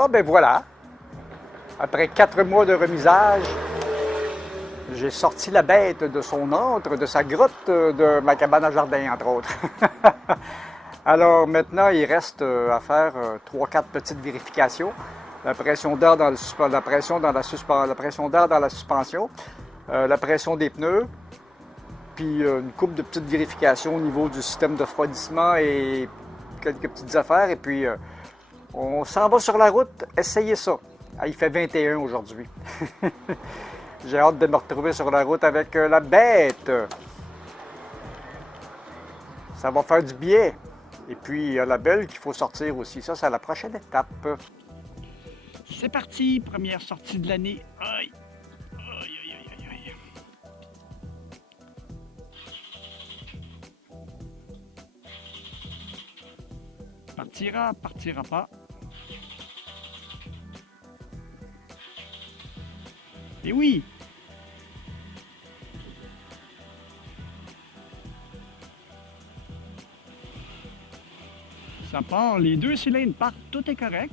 là, ben voilà, après 4 mois de remisage, j'ai sorti la bête de son antre, de sa grotte, de ma cabane à jardin, entre autres. Alors maintenant, il reste à faire 3-4 petites vérifications. La pression d'air dans, la pression dans la pression d'air dans la suspension, la pression des pneus, puis une couple de petites vérifications au niveau du système de refroidissement et quelques petites affaires. Et puis, on s'en va sur la route. Essayez ça. Ah, il fait 21 aujourd'hui. J'ai hâte de me retrouver sur la route avec la bête. Ça va faire du bien. Et puis, il y a la belle qu'il faut sortir aussi. Ça, c'est la prochaine étape. C'est parti, première sortie de l'année. Aïe, aïe, aïe, aïe, aïe. Partira, partira pas. Et oui! Ça part, les 2 cylindres partent, tout est correct.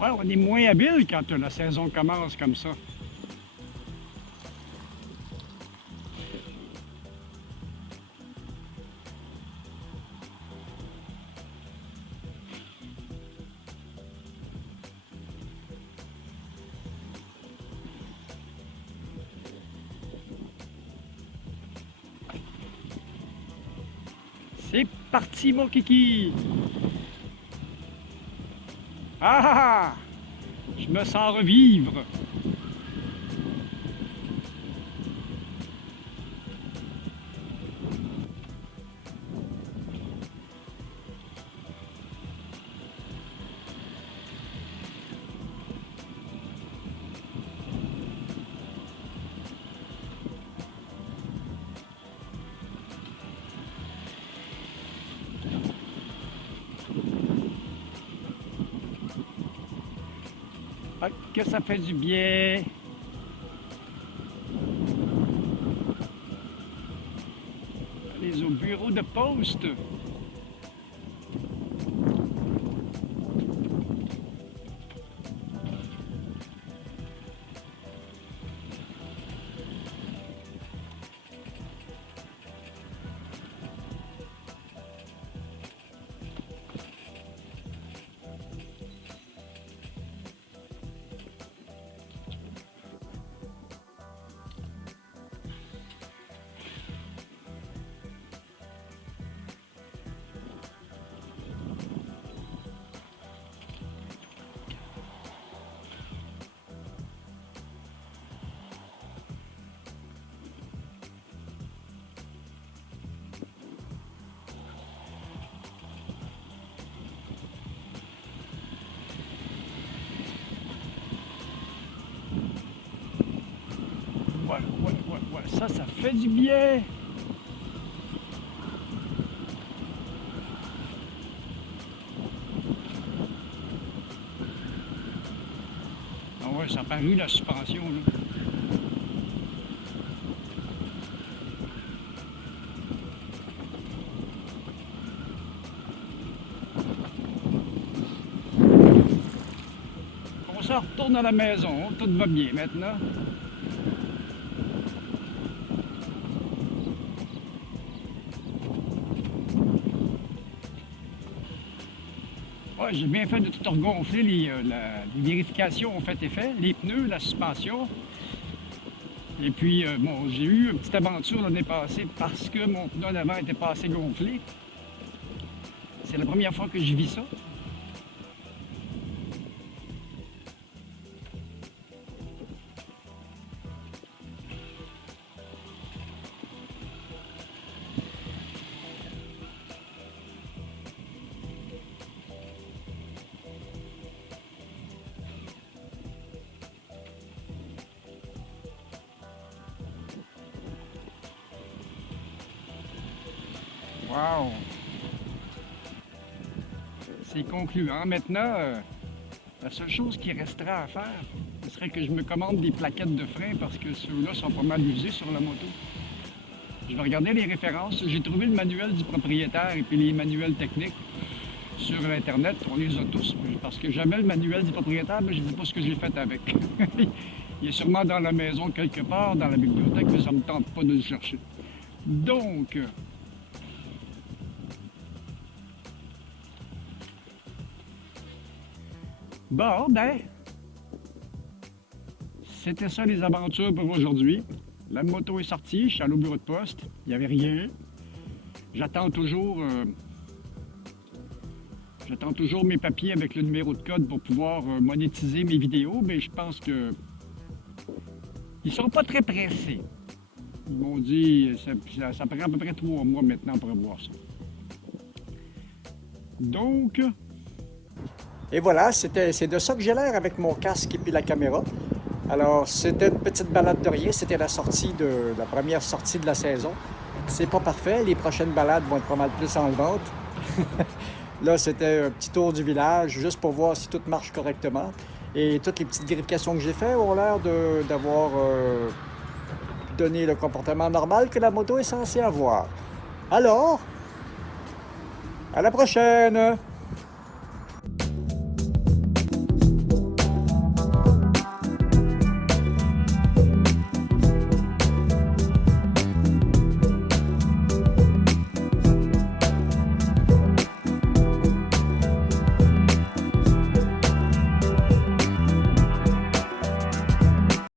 Ouais, on est moins habile quand la saison commence comme ça. C'est parti, mon kiki! Ah ah ah! Je me sens revivre! Ah, que ça fait du bien! Allez au bureau de poste! Ouais, ça fait du bien! Ah ouais, ça a paru la suspension, là. On se retourne à la maison, tout va bien maintenant. Ouais, j'ai bien fait de tout regonfler, les vérifications ont fait effet, les pneus, la suspension. Et puis, bon, j'ai eu une petite aventure l'année passée parce que mon pneu d'avant était pas assez gonflé. C'est la première fois que je vis ça. Wow! C'est concluant. Maintenant, La seule chose qui restera à faire, ce serait que je me commande des plaquettes de frein parce que ceux-là sont pas mal usés sur la moto. Je vais regarder les références. J'ai trouvé le manuel du propriétaire et puis les manuels techniques sur Internet. On les a tous. Parce que j'avais le manuel du propriétaire, mais je ne sais pas ce que j'ai fait avec. Il est sûrement dans la maison quelque part, dans la bibliothèque, mais ça ne me tente pas de le chercher. Donc, bon, ben, c'était ça les aventures pour aujourd'hui. La moto est sortie, je suis allé au bureau de poste, il n'y avait rien. J'attends toujours mes papiers avec le numéro de code pour pouvoir monétiser mes vidéos, mais je pense que ils sont pas très pressés. Ils m'ont dit ça prend à peu près 3 mois maintenant pour avoir ça. Donc, Et voilà, c'est de ça que j'ai l'air avec mon casque et puis la caméra. Alors, c'était une petite balade de rien. C'était la première sortie de la saison. C'est pas parfait. Les prochaines balades vont être pas mal plus enlevantes. Là, c'était un petit tour du village, juste pour voir si tout marche correctement. Et toutes les petites vérifications que j'ai faites ont l'air d'avoir donné le comportement normal que la moto est censée avoir. Alors, à la prochaine!